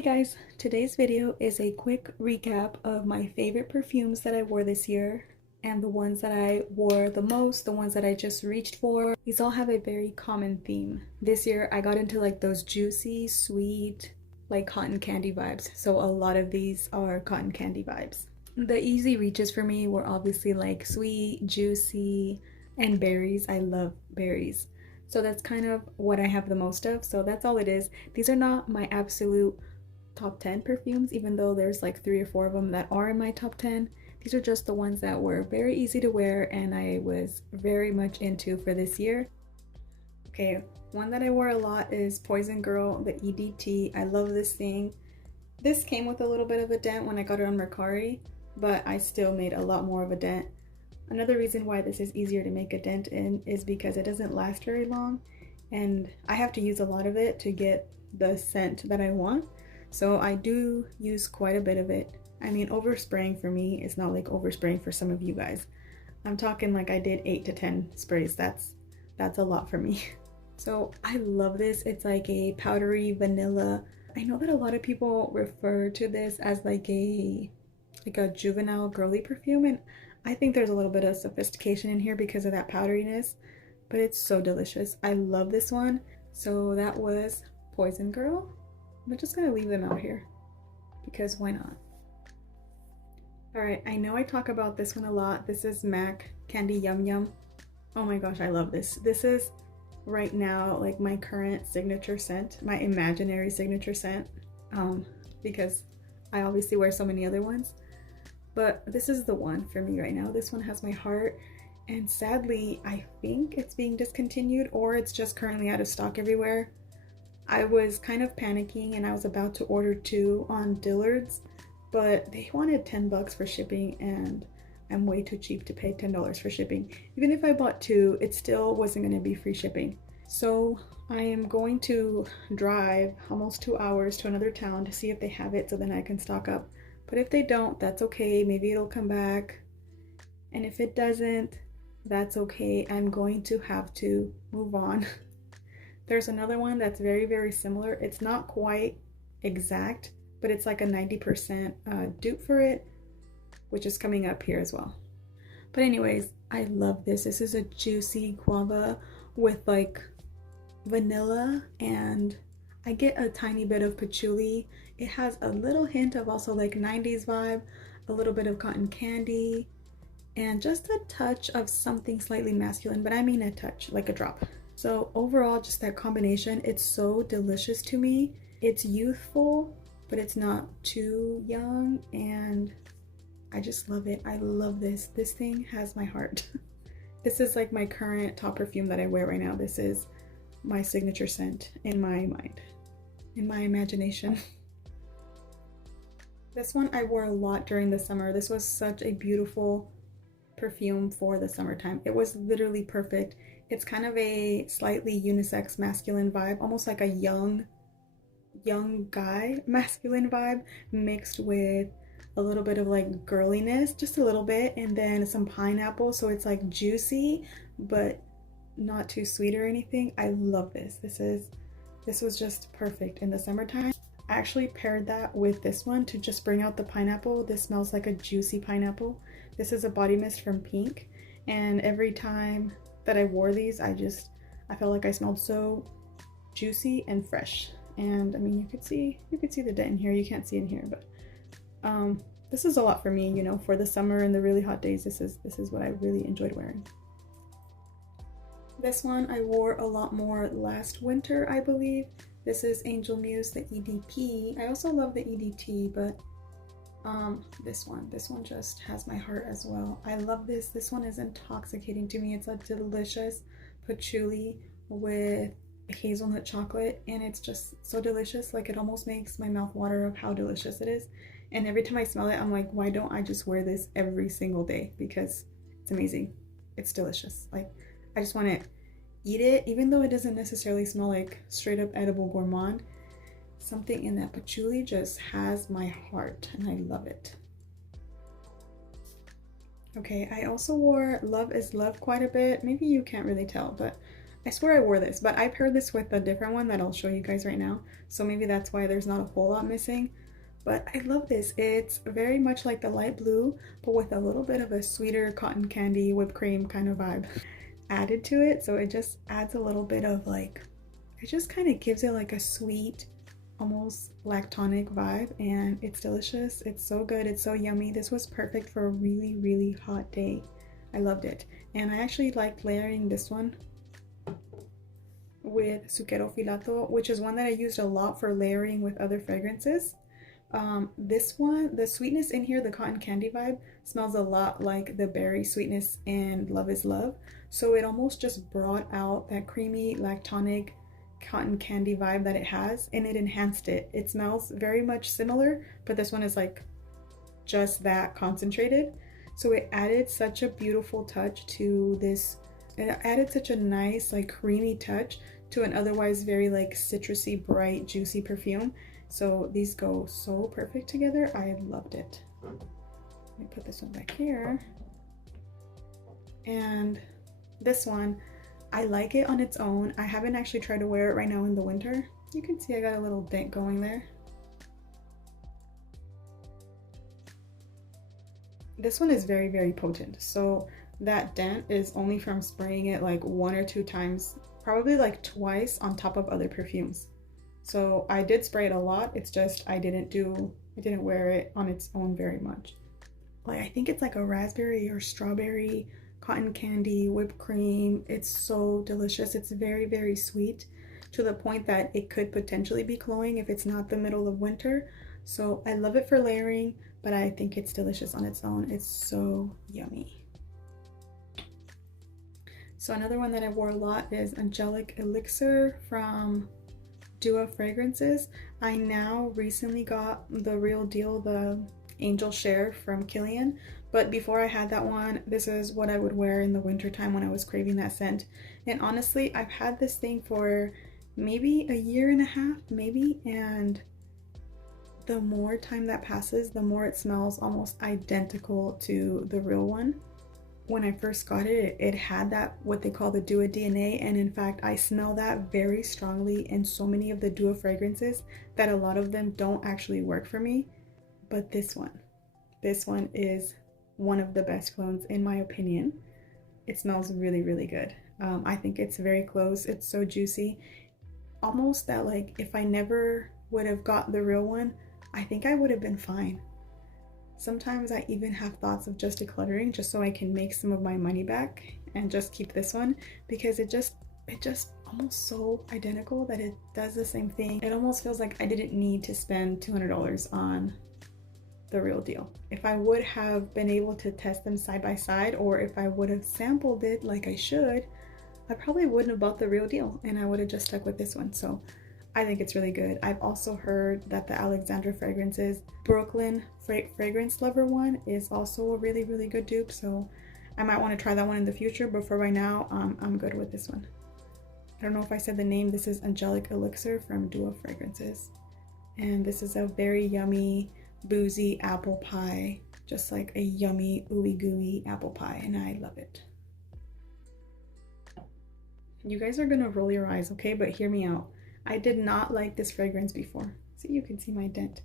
Hey guys, today's video is a quick recap of my favorite perfumes that I wore this year and the ones that I wore the most, the ones that I just reached for. These all have a very common theme. This year I got into like those juicy, sweet, like cotton candy vibes. So a lot of these are cotton candy vibes. The easy reaches for me were obviously like sweet, juicy, and berries. I love berries. So that's kind of what I have the most of. So that's all it is. These are not my absolute top 10 perfumes, even though there's like 3 or 4 of them that are in my top 10. These are just the ones that were very easy to wear and I was very much into for this year. Okay, one that I wore a lot is Poison Girl, the EDT. I love this thing. This came with a little bit of a dent when I got it on Mercari, but I still made a lot more of a dent. Another reason why this is easier to make a dent in is because it doesn't last very long and I have to use a lot of it to get the scent that I want. So I do use quite a bit of it. I mean, overspraying for me is not like overspraying for some of you guys. I'm talking like I did 8 to 10 sprays. That's a lot for me. So I love this. It's like a powdery vanilla. I know that a lot of people refer to this as like a juvenile girly perfume, and I think there's a little bit of sophistication in here because of that powderiness, but it's so delicious. I love this one. So that was Poison Girl. I'm just gonna leave them out here because why not? All right, I know I talk about this one a lot. This is MAC Candy Yum Yum. Oh my gosh, I love this. This is right now like my current signature scent, my imaginary signature scent, because I obviously wear so many other ones, but this is the one for me right now. This one has my heart, and sadly, I think it's being discontinued or it's just currently out of stock everywhere. I was kind of panicking and I was about to order 2 on Dillard's, but they wanted 10 bucks for shipping and I'm way too cheap to pay $10 for shipping. Even if I bought 2, it still wasn't going to be free shipping. So I am going to drive almost 2 hours to another town to see if they have it so then I can stock up. But if they don't, that's okay. Maybe it'll come back. And if it doesn't, that's okay. I'm going to have to move on. There's another one that's very, very similar. It's not quite exact, but it's like a 90% dupe for it, which is coming up here as well. But anyways, I love this. This is a juicy guava with like vanilla, and I get a tiny bit of patchouli. It has a little hint of also like 90s vibe, a little bit of cotton candy, and just a touch of something slightly masculine, but I mean a touch, like a drop. So overall, just that combination, it's so delicious to me. It's youthful, but it's not too young, and I just love it. I love this. This thing has my heart. This is like my current top perfume that I wear right now. This is my signature scent in my mind, in my imagination. This one I wore a lot during the summer. This was such a beautiful perfume for the summertime. It was literally perfect. It's kind of a slightly unisex masculine vibe, almost like a young guy masculine vibe mixed with a little bit of like girliness, just a little bit, and then some pineapple, so it's like juicy but not too sweet or anything. I love this. This was just perfect in the summertime. I actually paired that with this one to just bring out the pineapple. This smells like a juicy pineapple. This is a body mist from Pink, and every time that I wore these, I felt like I smelled so juicy and fresh. And I mean, you could see the dent in here. You can't see in here, but this is a lot for me, you know, for the summer and the really hot days. This is what I really enjoyed wearing. This one I wore a lot more last winter, I believe. This is Angel Muse, the EDP. I also love the EDT, but this one just has my heart as well. I love this. This one is intoxicating to me. It's a delicious patchouli with hazelnut chocolate, and it's just so delicious. Like, it almost makes my mouth water of how delicious it is. And every time I smell it, I'm like, why don't I just wear this every single day? Because it's amazing. It's delicious. Like, I just want to eat it, even though it doesn't necessarily smell like straight up edible gourmand. Something in that patchouli just has my heart, and I love it. Okay, I also wore Love is Love quite a bit. Maybe you can't really tell, but I swear I wore this, but I paired this with a different one that I'll show you guys right now. So maybe that's why there's not a whole lot missing. But I love this. It's very much like the light blue, but with a little bit of a sweeter cotton candy whipped cream kind of vibe added to it. So it just adds a little bit of like, it just kind of gives it like a sweet, almost lactonic vibe, and it's delicious. It's so good. It's so yummy. This was perfect for a really, really hot day. I loved it. And I actually liked layering this one with Zucchero Filato, which is one that I used a lot for layering with other fragrances. This one, the sweetness in here, the cotton candy vibe, smells a lot like the berry sweetness in Love is Love. So it almost just brought out that creamy, lactonic, cotton candy vibe that it has, and it enhanced it. It smells very much similar, but this one is like just that concentrated. So it added such a beautiful touch to this. It added such a nice, like creamy touch to an otherwise very like citrusy, bright, juicy perfume. So these go so perfect together. I loved it. Let me put this one back here. And this one, I like it on its own. I haven't actually tried to wear it right now in the winter. You can see I got a little dent going there. This one is very, very potent. So that dent is only from spraying it like 1 or 2 times, probably like twice on top of other perfumes. So I did spray it a lot. It's just I didn't wear it on its own very much. Like I think it's like a raspberry or strawberry cotton candy whipped cream. It's so delicious. It's very, very sweet to the point that it could potentially be cloying if it's not the middle of winter. So I love it for layering, but I think it's delicious on its own. It's so yummy. So another one that I wore a lot is Angelic Elixir from Dua Fragrances. I now recently got the real deal, the Angel Share from Kilian, but before I had that one, this is what I would wear in the winter time when I was craving that scent. And honestly, I've had this thing for maybe a year and a half, maybe, and the more time that passes, the more it smells almost identical to the real one. When I first got it, it had that, what they call the Dua DNA, and in fact, I smell that very strongly in so many of the Dua fragrances that a lot of them don't actually work for me. But this one is one of the best clones in my opinion. It smells really, really good. I think it's very close. It's so juicy. Almost that like if I never would have got the real one, I think I would have been fine. Sometimes I even have thoughts of just decluttering just so I can make some of my money back and just keep this one, because it just almost so identical that it does the same thing. It almost feels like I didn't need to spend $200 on the real deal. If I would have been able to test them side by side, or if I would have sampled it like I should, I probably wouldn't have bought the real deal and I would have just stuck with this one. So I think it's really good. I've also heard that the Alexandra Fragrances Brooklyn Fragrance Lover one is also a really, really good dupe. So I might want to try that one in the future, but for right now, I'm good with this one. I don't know if I said the name. This is Angelic Elixir from Dua Fragrances. And this is a very yummy, boozy apple pie. Just like a yummy, ooey gooey apple pie, and I love it. You guys are gonna roll your eyes, okay? But hear me out. I did not like this fragrance before. See, you can see my dent.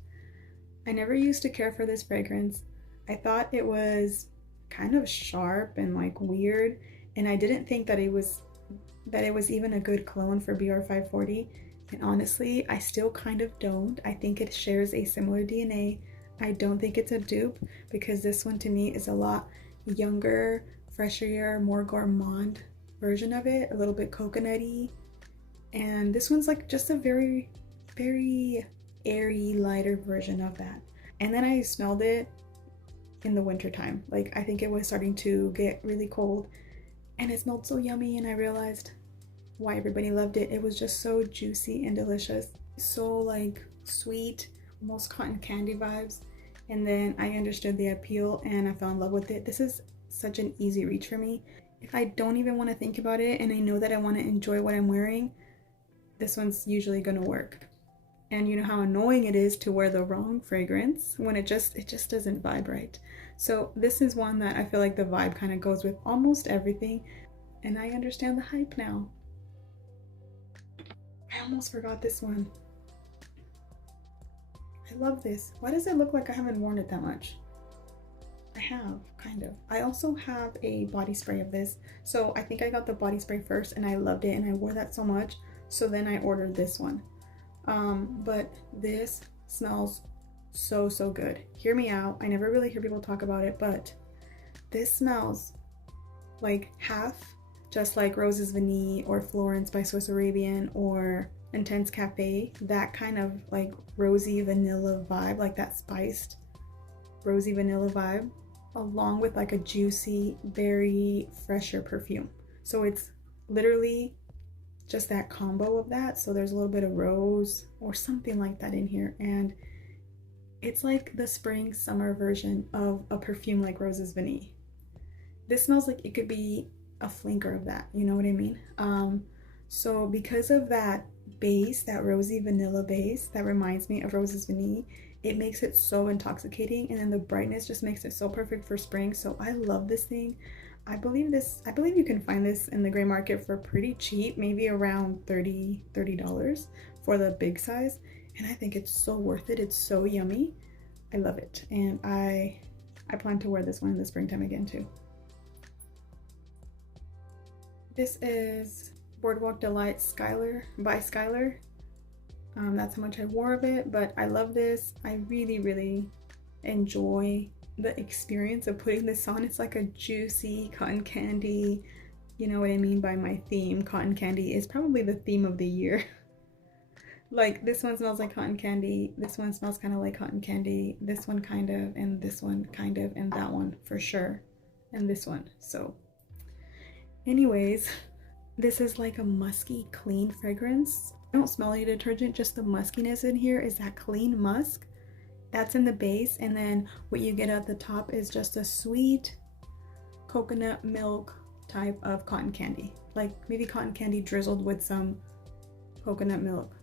I never used to care for this fragrance. I thought it was kind of sharp and like weird, and I didn't think that it was even a good clone for BR540. And honestly, I still kind of don't. I think it shares a similar DNA. I don't think it's a dupe, because this one to me is a lot younger, fresher, more gourmand version of it, a little bit coconutty. And this one's like just a very, very airy, lighter version of that. And then I smelled it in the winter time. Like I think it was starting to get really cold and it smelled so yummy, and I realized why everybody loved it. It was just so juicy and delicious. So like sweet, almost cotton candy vibes. And then I understood the appeal and I fell in love with it. This is such an easy reach for me. If I don't even want to think about it and I know that I want to enjoy what I'm wearing, this one's usually gonna work. And you know how annoying it is to wear the wrong fragrance when it just doesn't vibe right. So this is one that I feel like the vibe kind of goes with almost everything, and I understand the hype now. almost forgot this one. I love this. Why does it look like I haven't worn it that much? I have, kind of. I also have a body spray of this. So I think I got the body spray first and I loved it and I wore that so much. So then I ordered this one. But this smells so, so good. Hear me out. I never really hear people talk about it, but this smells like half just like Roses Vanille or Florence by Swiss Arabian or Intense Cafe. That kind of like rosy vanilla vibe, like that spiced rosy vanilla vibe, along with like a juicy, very fresher perfume. So it's literally just that combo of that. So there's a little bit of rose or something like that in here, and it's like the spring summer version of a perfume like Roses Vanille. This smells like it could be a flanker of that, you know what I mean? So because of that base, that rosy vanilla base that reminds me of Roses Vanille, it makes it so intoxicating, and then the brightness just makes it so perfect for spring. So I love this thing. I believe you can find this in the gray market for pretty cheap, maybe around $30 for the big size, and I think it's so worth it. It's so yummy. I love it, and I plan to wear this one in the springtime again too. This is Boardwalk Delight Skylar by Skylar. That's how much I wore of it, but I love this. I really, really enjoy the experience of putting this on. It's like a juicy cotton candy. You know what I mean by my theme. Cotton candy is probably the theme of the year. Like this one smells like cotton candy. This one smells kind of like cotton candy. This one kind of, and this one kind of, and that one for sure. And this one. So anyways, this is like a musky, clean fragrance. I don't smell like a detergent, just the muskiness in here is that clean musk. That's in the base, and then what you get at the top is just a sweet coconut milk type of cotton candy. Like maybe cotton candy drizzled with some coconut milk.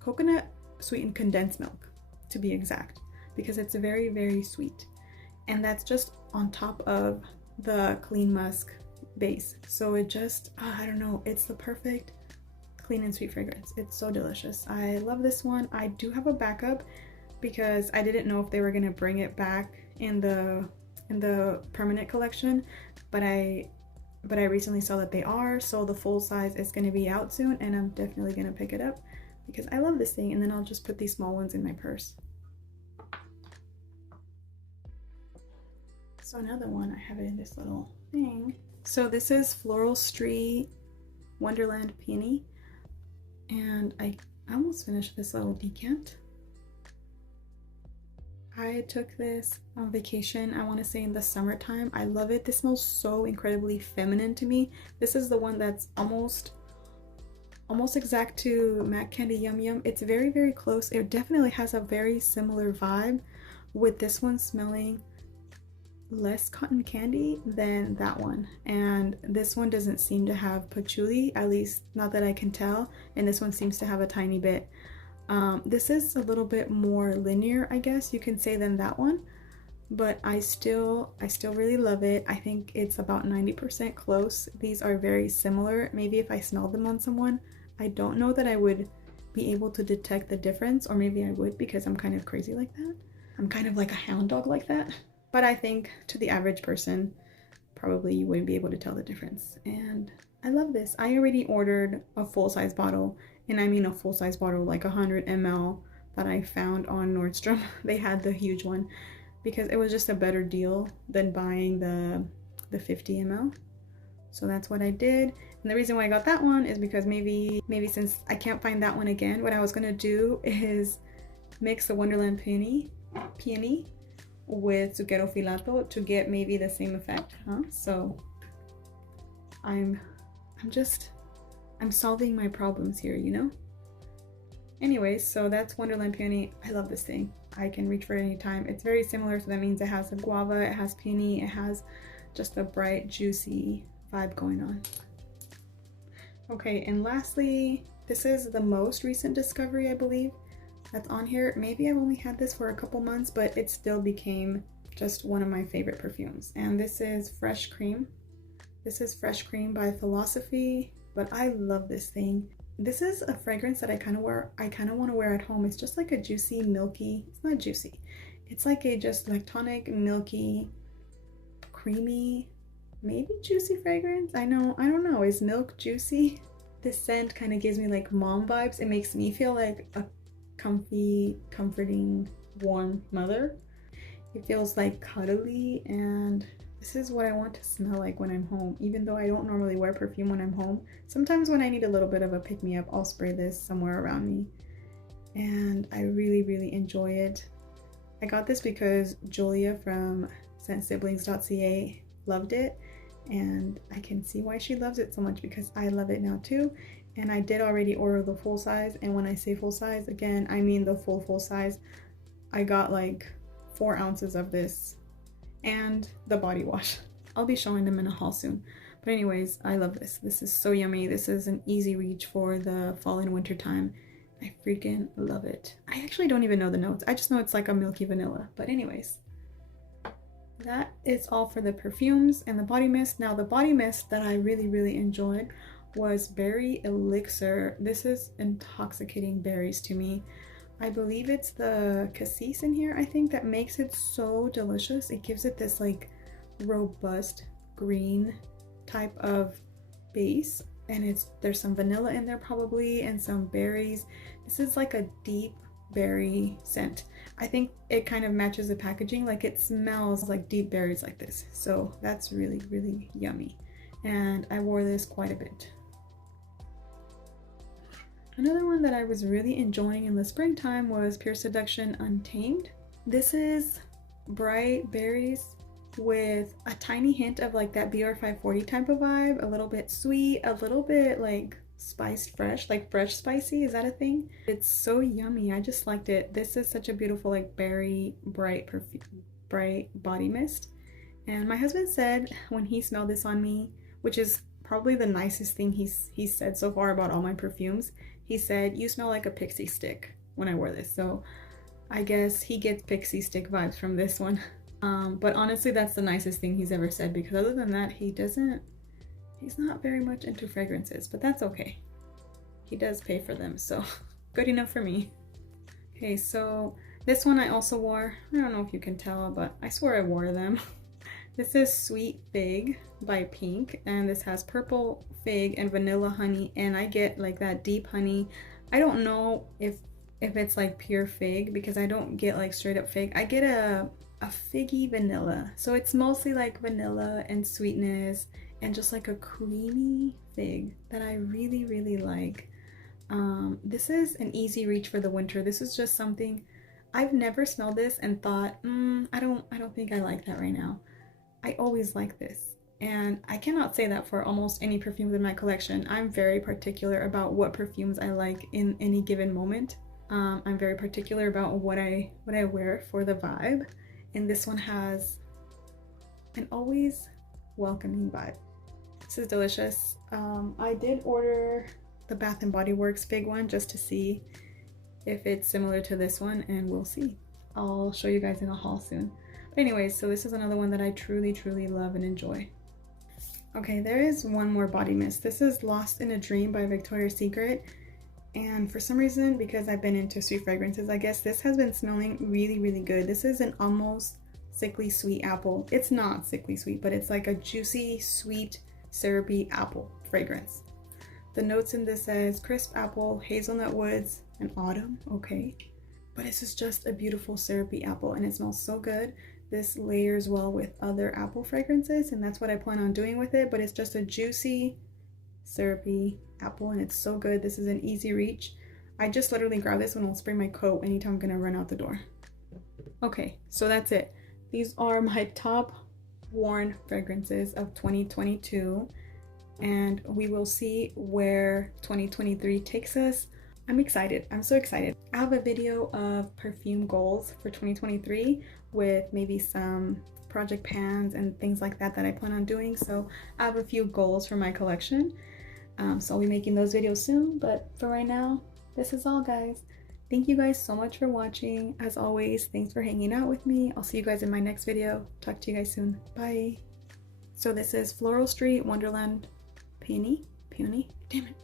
Coconut sweetened condensed milk, to be exact, because it's very, very sweet. And that's just on top of the clean musk base. So it just, I don't know, it's the perfect clean and sweet fragrance. It's so delicious. I love this one. I do have a backup because I didn't know if they were gonna bring it back in the permanent collection, but I recently saw that they are, so the full size is gonna be out soon, and I'm definitely gonna pick it up because I love this thing, and then I'll just put these small ones in my purse. So another one, I have it in this little thing. So this is Floral Street Wonderland Peony, and I almost finished this little decant. I took this on vacation, I want to say in the summertime. I love it. This smells so incredibly feminine to me. This is the one that's almost exact to Mac Candy Yum Yum. It's very, very close. It definitely has a very similar vibe, with this one smelling less cotton candy than that one, and this one doesn't seem to have patchouli, at least not that I can tell, and this one seems to have a tiny bit. This is a little bit more linear, I guess you can say, than that one, but I still really love it. I think it's about 90% close. These are very similar. Maybe if I smelled them on someone, I don't know that I would be able to detect the difference, or maybe I would because I'm kind of crazy like that. I'm kind of like a hound dog like that. But I think to the average person, probably you wouldn't be able to tell the difference. And I love this. I already ordered a full-size bottle, and I mean a full-size bottle, like 100 ml that I found on Nordstrom. They had the huge one because it was just a better deal than buying the 50 ml. So that's what I did. And the reason why I got that one is because maybe since I can't find that one again, what I was gonna do is mix the Wonderland Peony with Zucchero Filato to get maybe the same effect, huh? So I'm solving my problems here, you know? Anyways, so that's Wonderland Peony. I love this thing. I can reach for it anytime. It's very similar, so that means it has a guava, it has peony, it has just a bright, juicy vibe going on. Okay, and lastly, this is the most recent discovery, I believe, that's on here. Maybe I've only had this for a couple months, but it still became just one of my favorite perfumes. And this is Fresh Cream. This is Fresh Cream by Philosophy, but I love this thing. This is a fragrance that I kind of want to wear at home. It's just like a juicy, milky, it's not juicy. It's like a just lactonic, milky, creamy, maybe juicy fragrance. I don't know. Is milk juicy? This scent kind of gives me like mom vibes. It makes me feel like a comfy, comforting, warm mother. It feels like cuddly, and this is what I want to smell like when I'm home, even though I don't normally wear perfume when I'm home. Sometimes when I need a little bit of a pick-me-up, I'll spray this somewhere around me, and I really, really enjoy it. I got this because Julia from scentsiblings.ca loved it, and I can see why she loves it so much because I love it now too. And I did already order the full size, and when I say full size, again, I mean the full size. I got like 4 ounces of this and the body wash. I'll be showing them in a haul soon. But anyways, I love this. This is so yummy. This is an easy reach for the fall and winter time. I freaking love it. I actually don't even know the notes. I just know it's like a milky vanilla. But anyways, that is all for the perfumes and the body mist. Now the body mist that I really, really enjoyed was Berry Elixir. This is intoxicating berries to me. I believe it's the cassis in here, I think, that makes it so delicious. It gives it this like robust green type of base, and there's some vanilla in there probably and some berries. This is like a deep berry scent. I think it kind of matches the packaging, like it smells like deep berries like this. So that's really, really yummy. And I wore this quite a bit. Another one that I was really enjoying in the springtime was Pure Seduction Untamed. This is bright berries with a tiny hint of like that BR540 type of vibe, a little bit sweet, a little bit like spiced fresh, like fresh spicy. Is that a thing? It's so yummy. I just liked it. This is such a beautiful like berry bright perfume, bright body mist. And my husband said when he smelled this on me, which is probably the nicest thing he's said so far about all my perfumes, he said, "You smell like a pixie stick" when I wear this. So I guess he gets pixie stick vibes from this one. But honestly, that's the nicest thing he's ever said, because other than that, he's not very much into fragrances, but that's okay. He does pay for them, so good enough for me. Okay, so this one I also wore. I don't know if you can tell, but I swear I wore them. This is Sweet Fig by Pink, and this has purple fig and vanilla honey, and I get like that deep honey. I don't know if it's like pure fig, because I don't get like straight up fig. I get a figgy vanilla, so it's mostly like vanilla and sweetness and just like a creamy fig that I really, really like. This is an easy reach for the winter. This is just something I've never smelled this and thought, I don't think I like that right now. I always like this, and I cannot say that for almost any perfumes in my collection. I'm very particular about what perfumes I like in any given moment. I'm very particular about what I wear for the vibe, and this one has an always welcoming vibe. This is delicious. I did order the Bath & Body Works fig one just to see if it's similar to this one, and we'll see. I'll show you guys in a haul soon. But anyways, so this is another one that I truly, truly love and enjoy. Okay, there is one more body mist. This is Lost in a Dream by Victoria's Secret. And for some reason, because I've been into sweet fragrances, I guess this has been smelling really, really good. This is an almost sickly sweet apple. It's not sickly sweet, but it's like a juicy, sweet, syrupy apple fragrance. The notes in this says crisp apple, hazelnut woods, and autumn. Okay. But this is just a beautiful syrupy apple, and it smells so good. This layers well with other apple fragrances, and that's what I plan on doing with it, but it's just a juicy, syrupy apple, and it's so good. This is an easy reach. I just literally grab this when I'll spray my coat anytime I'm gonna run out the door. Okay, so that's it. These are my top worn fragrances of 2022, and we will see where 2023 takes us. I'm excited. I'm so excited. I have a video of perfume goals for 2023 with maybe some project pans and things like that I plan on doing. So I have a few goals for my collection. So I'll be making those videos soon. But for right now, this is all, guys. Thank you guys so much for watching. As always, thanks for hanging out with me. I'll see you guys in my next video. Talk to you guys soon. Bye. So this is Floral Street Wonderland Peony. Damn it.